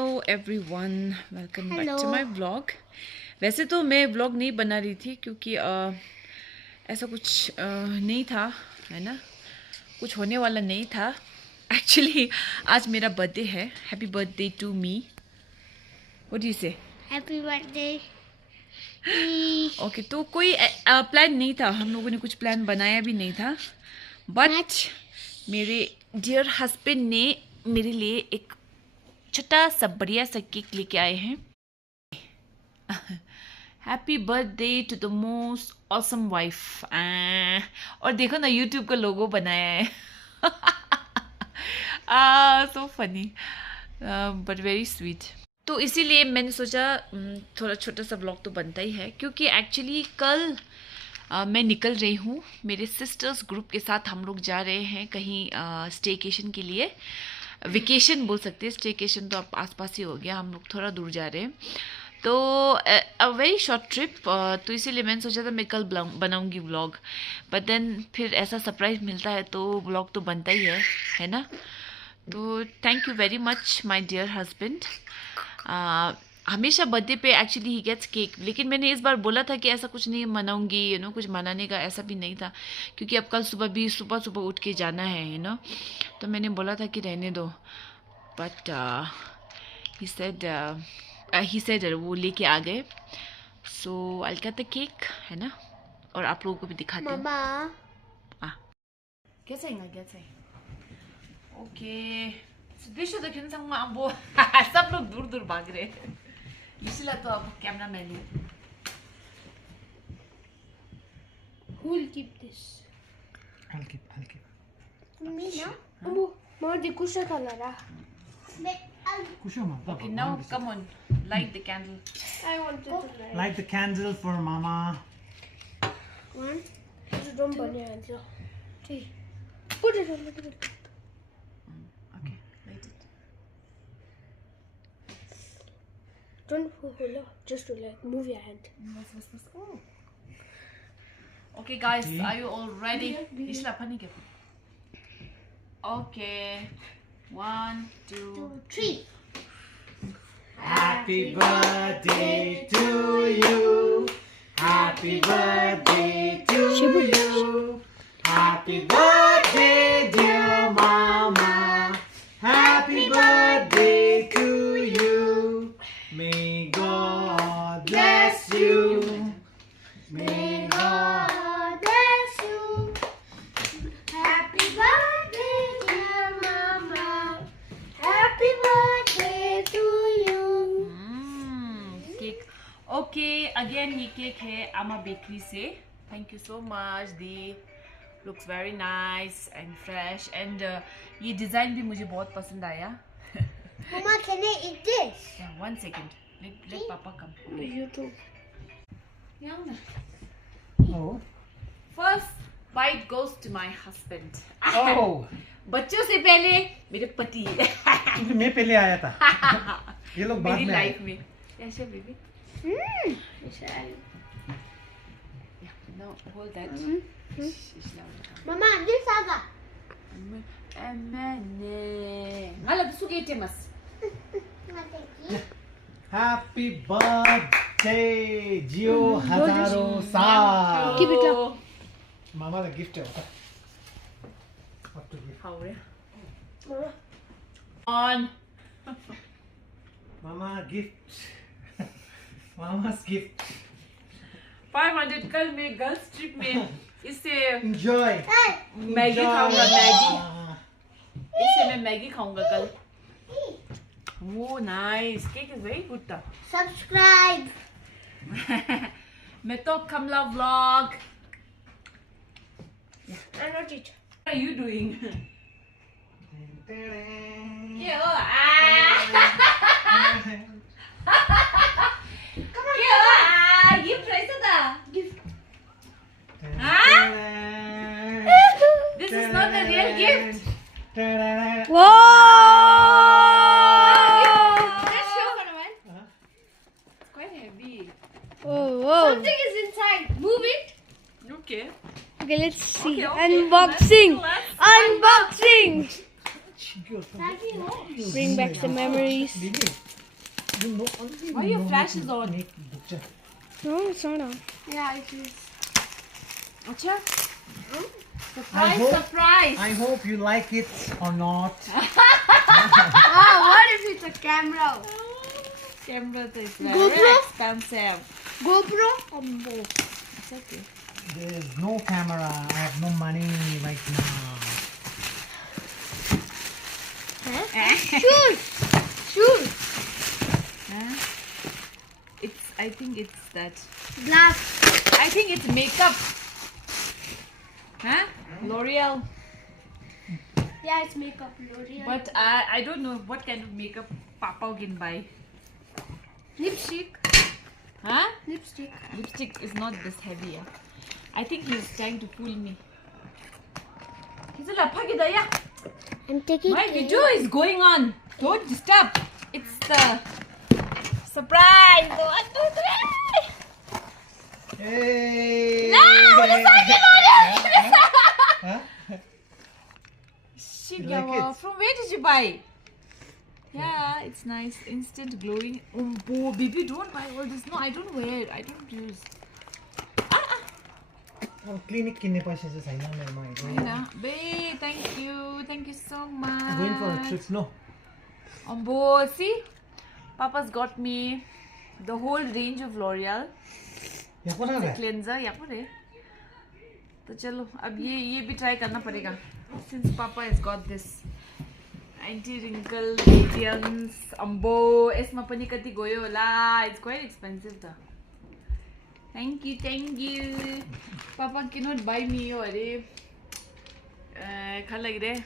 Hello everyone, welcome back to Hello. My vlog. वैसे तो मैं व्लॉग नहीं बना रही थी क्योंकि ऐसा कुछ नहीं था, है ना, कुछ होने वाला नहीं था। एक्चुअली आज मेरा बर्थडे है। Happy birthday to me. What do you say? Happy birthday. Okay, तो कोई प्लान नहीं था, हम लोगों ने कुछ प्लान बनाया भी नहीं था, बट मेरे डियर हस्बैंड ने मेरे लिए एक छोटा सा बढ़िया सा केक लेके आए हैं। Happy birthday to the most awesome wife. और देखो ना, यूट्यूब का लोगो बनाया है। So funny but very sweet. तो इसीलिए मैंने सोचा थोड़ा छोटा सा ब्लॉग तो बनता ही है, क्योंकि एक्चुअली कल मैं निकल रही हूँ मेरे सिस्टर्स ग्रुप के साथ। हम लोग जा रहे हैं कहीं स्टेकेशन के लिए। वेकेशन बोल सकते हैं, स्टेकेशन तो अब आसपास ही हो गया, हम लोग थोड़ा दूर जा रहे हैं। तो अ वेरी शॉर्ट ट्रिप, तो इसीलिए मैंने सोचा था मैं कल बनाऊंगी व्लॉग, बट देन फिर ऐसा सरप्राइज मिलता है तो व्लॉग तो बनता ही है ना। तो thank you very much my dear husband. हमेशा बर्थडे पे एक्चुअली ही गेट्स केक, लेकिन मैंने इस बार बोला था कि ऐसा कुछ नहीं मनाऊंगी, कुछ मनाने का ऐसा भी नहीं था, क्योंकि अब कल सुबह उठ के जाना है ना। तो मैंने बोला था कि रहने दो, बट ही सेड वो लेके आ गए। सो आई गॉट द केक, है ना, और आप लोगों को भी दिखाते हैं। Mama. कैसे ओके, सब लोग दूर दूर भाग रहे हैं, इसलिए तो अब कैमरा मैन है। Who will keep this? I'll keep. Me, no? Mama, the kusha color. Kushuma, Okay, now come on, light the candle. I want to light. light the candle for Mama. One. Don't burn your hands. Three. Put it on the table. Okay, light it. Don't hold up. Just to like move your hand. Oh. Okay, guys, Okay. are you all ready? Isla pani ke. Okay, 1, 2, 3. Happy birthday to you. Happy birthday to you. Happy birthday, dear Mama. Happy birthday to you. May God bless you. May God bless you. Happy birthday, dear Mama. Happy birthday to you. cake. Okay, again ये cake है आमा bakery से। Thank you so much the, looks very nice and fresh, and ये design भी मुझे बहुत पसंद आया। Mama, can I eat this? Yeah, 1 second. Let Papa come. YouTube. Yeah, na. Oh. First bite goes to my husband. Oh. बच्चों से पहले मेरे पति। क्योंकि मैं पहले आया था। ये लोग बाद मेरी में आए। लाइफ में कैसे baby? Now hold that. Mama, this saga. Ngala sugi temas. Happy birthday, Gio हजारों साल। Keep it up. मामा का गिफ्ट है वो। What to give? How are Mama. on? मामा गिफ्ट। मामा's gift. 500 कल मैं गर्ल्स ट्रिप में इससे Enjoy. मैगी खाऊंगा, मैगी। इससे मैं मैगी खाऊंगा कल। वो nice cake is very good था। Subscribe. मैं तो कमला vlog. I not it. What are you doing? Gift ऐसा था। This is not a real gift. Whoa! It's quite heavy. Whoa! Something is inside. Move it. Okay. Okay, let's see. Okay, Unboxing. let's Unboxing. Bring back the memories. Why your flash is on? No, it's not on. Yeah, it is. Acha? I Surprise, hope- surprise! I hope you like it or not. Oh, what if it's a camera? Camera is GoPro? very expensive. GoPro? It's okay. There is no camera. I have no money right now. Shoes! Shoes! Huh? I think it's that. Glass. I think it's makeup. Huh? L'Oreal. Yeah, it's makeup. L'Oreal. But I don't know what kind of makeup Papa can buy. Lipstick. Huh? Lipstick. Lipstick is not this heavy. Yeah? I think he's trying to fool me. I'm taking My video is going on. Don't disturb. It's the surprise. 1, 2, 3. Hey! No, Huh? She You gave like it? off. From where did you buy? Yeah, it's nice. Instant glowing. Oh, baby, don't buy all this. No, I don't wear. I don't use. Clinic किन्ने पैसा चाहिँ छैन मेरोमा Aina. Babe, thank you. Thank you so much. Going for a trip, no? Ambo, see? Papa's got me the whole range of L'Oreal. यहाँ कौन आ रहा है? Cleanser. यहाँ पर है. तो चलो अब ये भी try करना पड़ेगा. Since Papa has got this anti-wrinkle radiance. Ambo, यसमा पनि कति गयो होला. It's quite expensive though. Thank you, thank you. Papa cannot buy me यो अरे Khan लगिरहे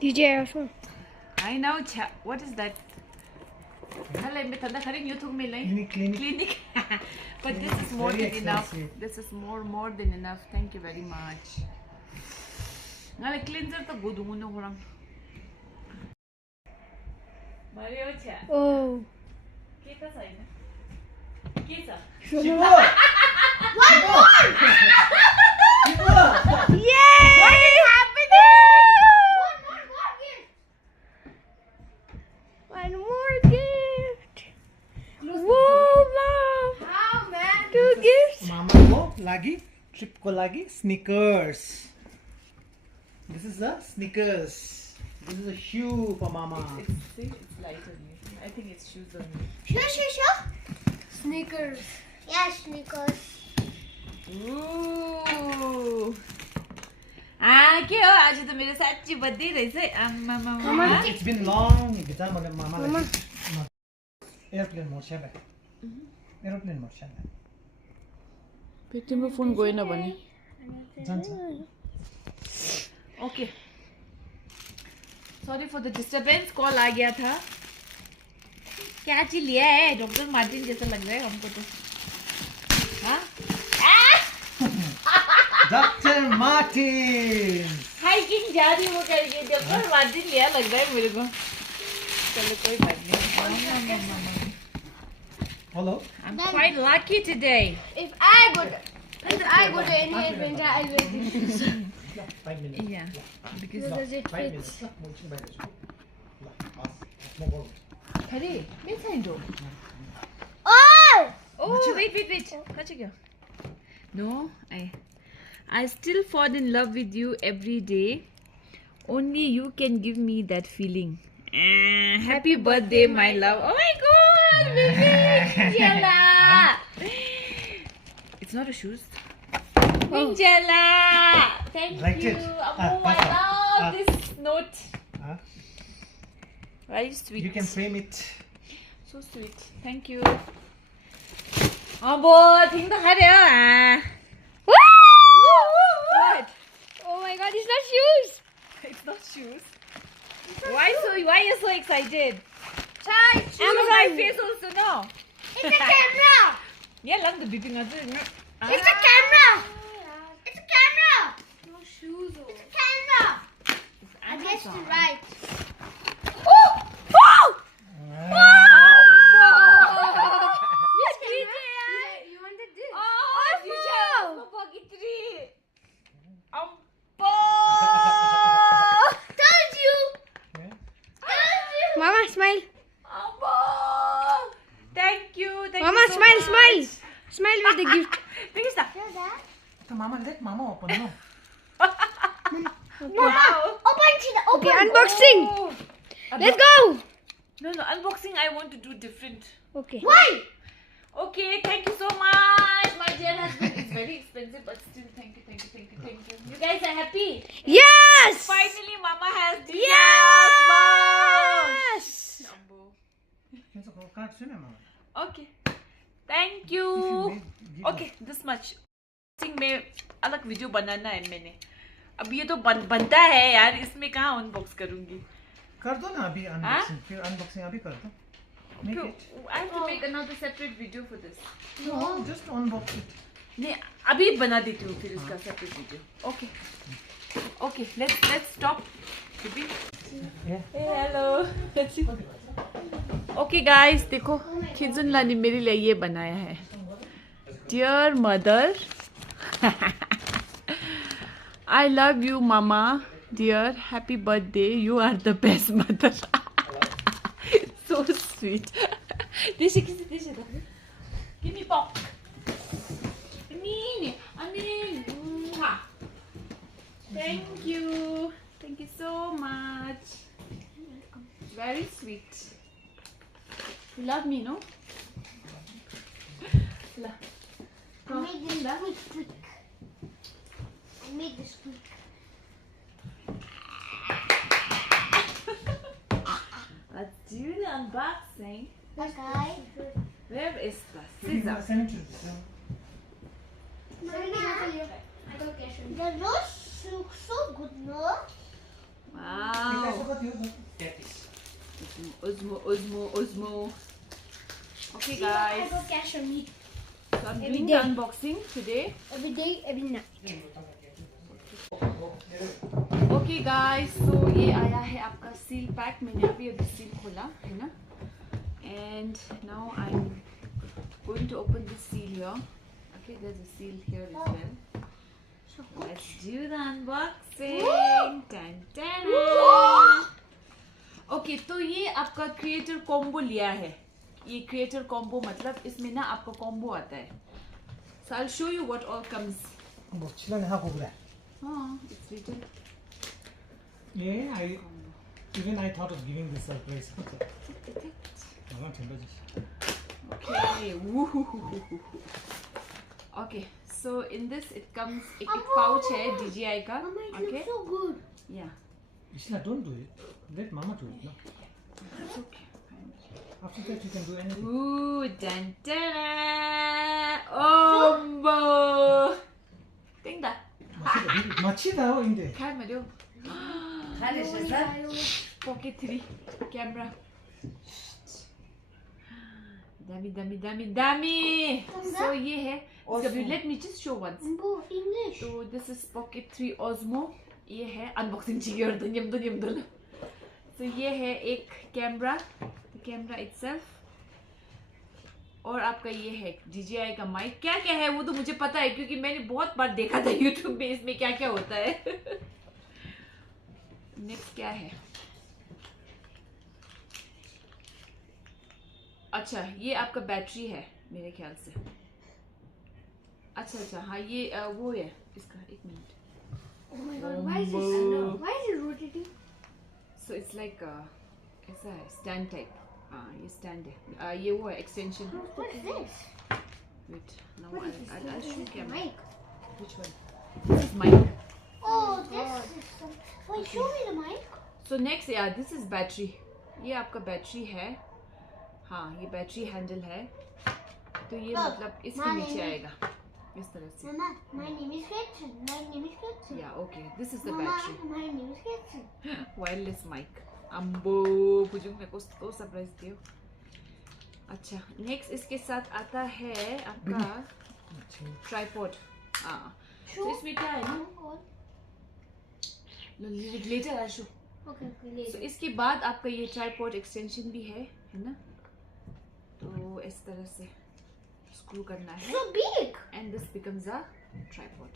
DJ also. I know. What is that? Hello, I'm Tanda Karim. You took me like clinic. But this is more than enough. This is more than enough. Thank you very much. Ngale cleanser to good no horam. Mario cha. Oh. Kita sa ina. Kita. One more! Yay! What is happening? One more gift. Whoa, Mom! How man? 2 gifts. मामाको लागि ट्रिपको लागि sneakers. This is the sneakers. This is a shoe for mama. It's light on you. I think it's shoes on you. Sure. Sneakers. Yeah, sneakers. Ooh. के हो आज त मेरो साच्ची birthday रहेछ है आमा It's been long. भित्र मैले मामालाई एयरप्लेन मोड स्याबे. एयरप्लेन मोड स्याबे. फेरि तिम्रो फोन गएन भने जान्छ. Okay sorry for the disturbance call आ गया था क्या चीज लिया है डॉक्टर मार्टिन जैसा लग रहा है हमको तो हाँ डॉक्टर मार्टिन हाइकिंग जा रही वो करके डॉक्टर मार्टिन लिया लग रहा है मेरे को चलो कोई बात नहीं hello I'm quite lucky today. If I go to any adventure, I will do this. 5 minutes. Yeah, because Because it 5 fits. minutes. अरे मैं चाहिए Oh! Oh, wait. Catch it. No, I still fall in love with you every day. Only you can give me that feeling. Happy birthday, my love. Oh my God, baby, Angela. It's not a shoes. Angela, thank Like you. it? Oh, I love this note. Very sweet. You can frame it. So sweet. Thank you. boy, think the What? Oh my God, it's not shoes. It's not shoes. Why are you so excited? Try Amazon. My face also no. It's a camera. Yeah, lang the beeping also. It's a camera. It's a camera. No shoes. It's a camera. I guess you're right. Oh! Which camera? You wanted this. So Mama, let Mama open. No. Wow. Open, Chida, open. Okay, unboxing. Oh. Let's go. No, unboxing I want to do different. Okay. Why? Okay, thank you so much, my dear husband. It's very expensive, but still, thank you. You guys are happy? Yes. Finally, Mama has this. Yes. Okay. Thank you. Okay, this much. में अलग video बनाना है मैंने. अब ये तो बनता है यार, इसमें कहाँ अनबॉक्स करूँगी? कर दो ना अभी unboxing. फिर unboxing अभी कर दो. Make it. I have to make another separate video for this. No, just unbox it. नहीं, अभी बना देती हूँ फिर इसका separate video. Okay, let's stop. Yeah. Hey, hello. Okay guys, देखो खिजुनला ने मेरे लिए ये बनाया है. Dear mother, I love you, Mama. Dear, happy birthday. You are the best mother. So sweet. This is. Give me pop. I mean. Mwah. Thank you so much. Very sweet. You love me, no? La. I made this very quick. I made this quick. Let's do the unboxing. Okay. Where is the scissors? The nose looks so good, no? Wow. Osmo. Okay, guys. I got cash on me So I'm Every doing day. the unboxing today. Every day, every night. Okay, guys. So ये आया है आपका seal pack. मैंने अभी seal खोला है ना. And now I'm going to open the seal here. Okay, there's a seal here as well. Let's do the unboxing. Dun, dun, dun. Okay, तो ये आपका creator combo लिया है. ये creator combo मतलब इसमें ना आपका combo आता है. So I'll show you what all comes. It's written. Yeah, I thought of giving this surprise. Okay. Woohoo. Okay. So in this it comes एक pouch है DJI का. Mama, it Okay. looks so good. Yeah. Ishla, don't do it. Let Mama do it. No? It's okay. After that, you can do anything. Ooh, dun dun. Ombo. 땡다. Machida, hindi. Kai Mario. Pocket 3 camera. Dummy. So ये है. Let me just show once. English. So this is Pocket 3 Osmo. ये है unboxing चाहिए और दुनियम. So ये है एक camera, the camera itself. और आपका ये है DJI का माइक. क्या है वो तो मुझे पता है क्योंकि मैंने बहुत बार देखा था YouTube में इसमें क्या होता है. नेक्स्ट क्या है? अच्छा ये आपका बैटरी है मेरे ख्याल से. अच्छा हाँ ये वो है इसका. एक minute. Oh my god, why is it rotating? So it's like ऐसा है stand type. ये stand है. ये वो है extension. What is this? Wait, now What is this? I'll show camera. Mic. Which one? This is mic. Oh, this is some... Wait, show me the mic. So next, this is battery. ये आपका battery है. हाँ, ये battery handle है. तो ये मतलब इसके नीचे आएगा. इस तरह से. Mama, my name is Gretchen. Yeah, okay. This is the Mama, battery. my name is Gretchen. Wireless mic. अम्बो भुजुंग मेरे को सरप्राइज दियो. अच्छा नेक्स्ट इसके साथ आता है आपका ट्राइपॉड. तो इसमें क्या है ना लेटर आई शो. Okay, तो इसके बाद आपका ये ट्राइपॉड एक्सटेंशन भी है ना. तो इस तरह से स्क्रू करना है. So big. And this becomes a tripod.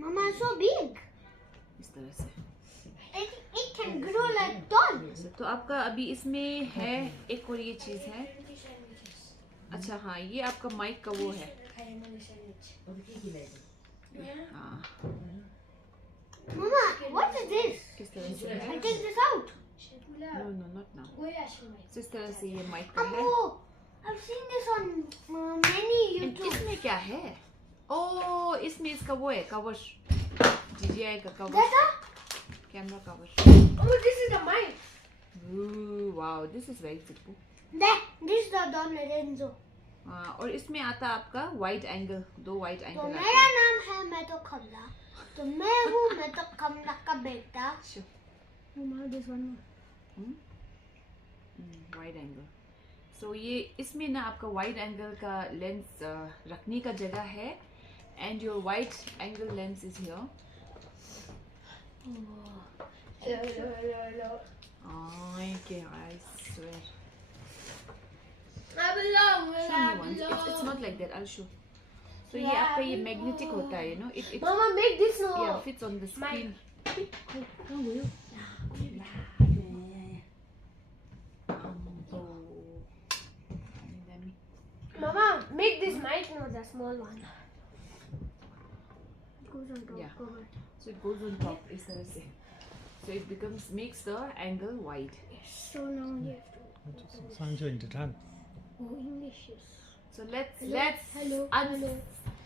Mama, so big. इस तरह से. It can grow like dogs. तो आपका अभी इसमें है एक और ये चीज है. अच्छा हाँ ये आपका माइक का वो है. हाँ Mama, what is this? किस तरह से I take this out. No no not now इस तरह से ये माइक का है Oh, I've seen this on many And YouTube. इसमें क्या है ओ इसमें इसका वो है कवर DJI का cover Dada? Camera cover Oh, this is the mic. Wow this is very simple There, this is the Don Lorenzo. और इसमें आता आपका वाइड एंगल दो वाइड तो एंगल मेरा नाम है मैं तो कमला तो मैं तो कमला का बेटा Mama, this one more. Wide angle so ये इसमें ना आपका वाइड एंगल का लेंस रखने का जगह है and your wide angle lens is here I swear. I belong where Show me once. It's not like that. I'll show. So ये आपका ये magnetic होता है, you know. It Mama, make this no. yeah fits on the screen. Mama, make this mic no the small one. Goes on top. Yeah. Cover. So it goes on top इस तरह से. So it makes the angle wide. So now you have to. Sanjo in Tibetan. Oh, English is. So let's Hello.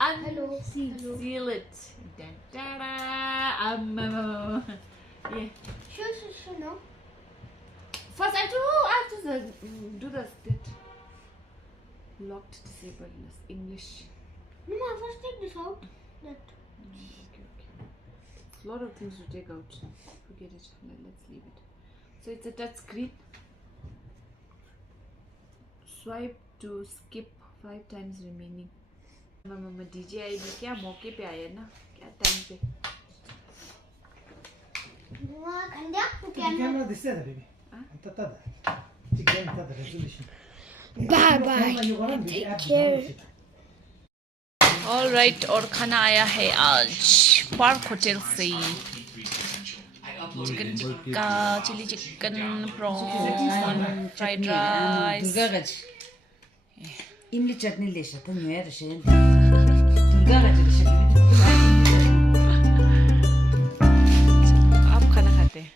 unseal it. Da-da-da. Yeah. Sure, no. First I have to do the locked disabled English. Mama, first take this out. That. Okay. A lot of things to take out. Forget it. Let's leave it. So it's a touch screen. Swipe to skip 5 times remaining. Mama DJI में क्या मौके पे आया ना क्या time पे Mama, खंडा तू क्या Camera this is baby. Tada. Chicken tada resolution. Bye bye. Take care. All right और खाना आया है आज पार्क होटल से chicken tikka chilli chicken prawn fried rice इमली चटनी ले सकते हैं यार शेन दुर्गा का चटनी आप खाना खाते हैं